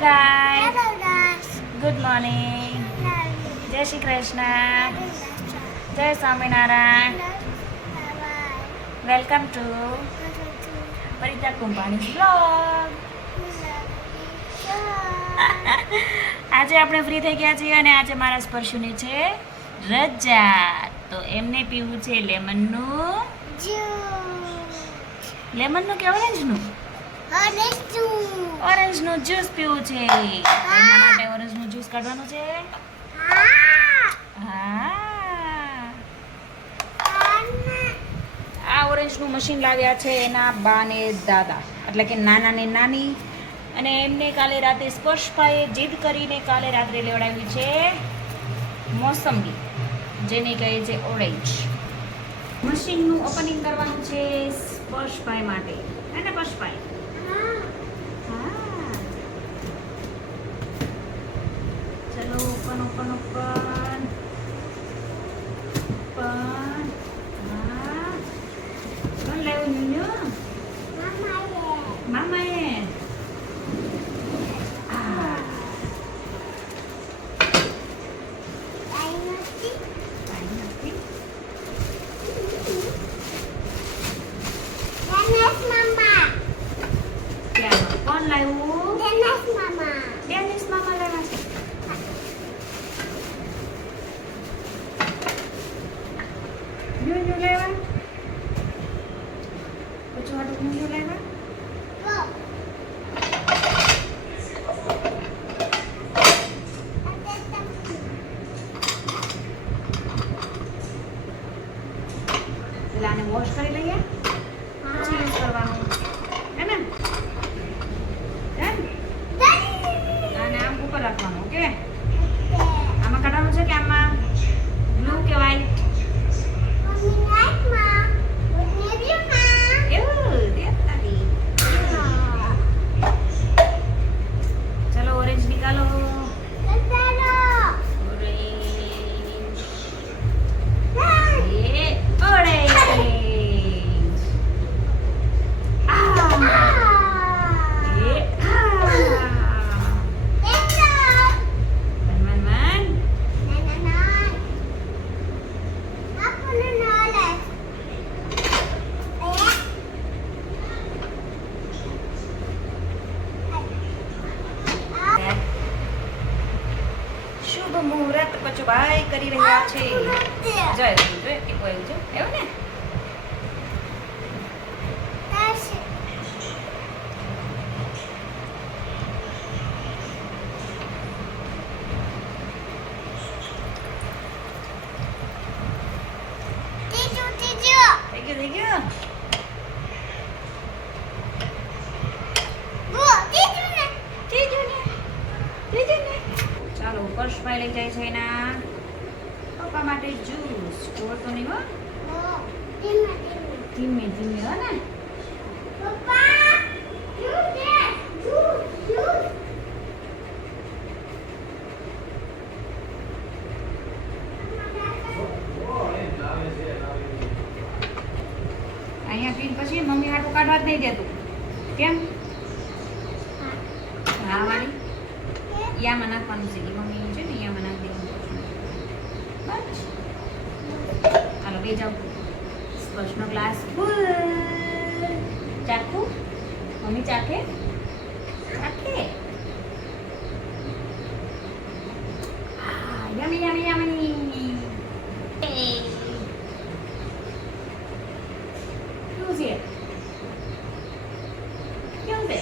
Guys, Hello guys. Good morning, Hello. જય શ્રી કૃષ્ણ, જય Swaminarayan. Welcome to Parita Kumbhani blog. આજે આપણે ફ્રી થઈ ગયા છીએ અને આજે મારા સ્પર્શુની છે રજા, તો એમને પીવું છે લેમનનું કે ઓરેન્જનું જ્યુસ પીવું છે. એના માટે ઓરેન્જનું જ્યુસ કાઢવાનું છે. હા, આ ઓરેન્જનું મશીન લાવ્યા છે એના બા ને દાદા, એટલે કે નાના ને નાની. અને એમને કાલે રાતે સ્પર્શભાઈએ જીદ કરીને કાલે રાત્રે લેવડાવી છે મોસંબી, જેને કહે છે ઓરેન્જ. મશીનનું ઓપનિંગ કરવાનું છે સ્પર્શભાઈ માટે, હે ને સ્પર્શભાઈ? હા, ચલો ઓપન ઓપન ઓપન ઓપન. હા, કોણ લાવ્યું ન્યુ? મામાએ. કોણ લાવ્યું? ડેનિસ મામા લાવ્યા છે. ન્યુ લાવ્યા? પછી વાટું ન્યુ લાવ્યા? પેલા આને વોશ કરી લઈએ, પછી યુઝ કરવાનું, હે ને? અને આમ ઉપર રાખવાનું. ઓકે, આમાં કાઢવાનું છે કે આમાં બ્લુ કે વ્હાઈટ? ચલો ઓરેન્જ નિકાલો. શુભ મુહૂર્ત પછી ભાઈ કરી રહ્યા છે. જય એક વાર જો એવું ને. થઈ ગયું. ચાલો પર્શભાઈ લઈ જાય છે એના પપ્પા માટે જ્યુસ. કોર તો નહીં હો, ધીમે ધીમે હો ને. અહીંયા પીને પછી મમ્મી હાટું કાઢવા જ નહીં દેતું. કેમ? હા વાળી યામાં નાખવાનું છે કે મમ્મી છે ને યામાં નાખી દેવાનું. બસ હાલો બે જાઓ. સ્પર્શનો ગ્લાસ ફૂલ. ચાખું? મમ્મી ચાખે? ચાખે? Yummy yummy yummy. કેવું છે? કેવું છે?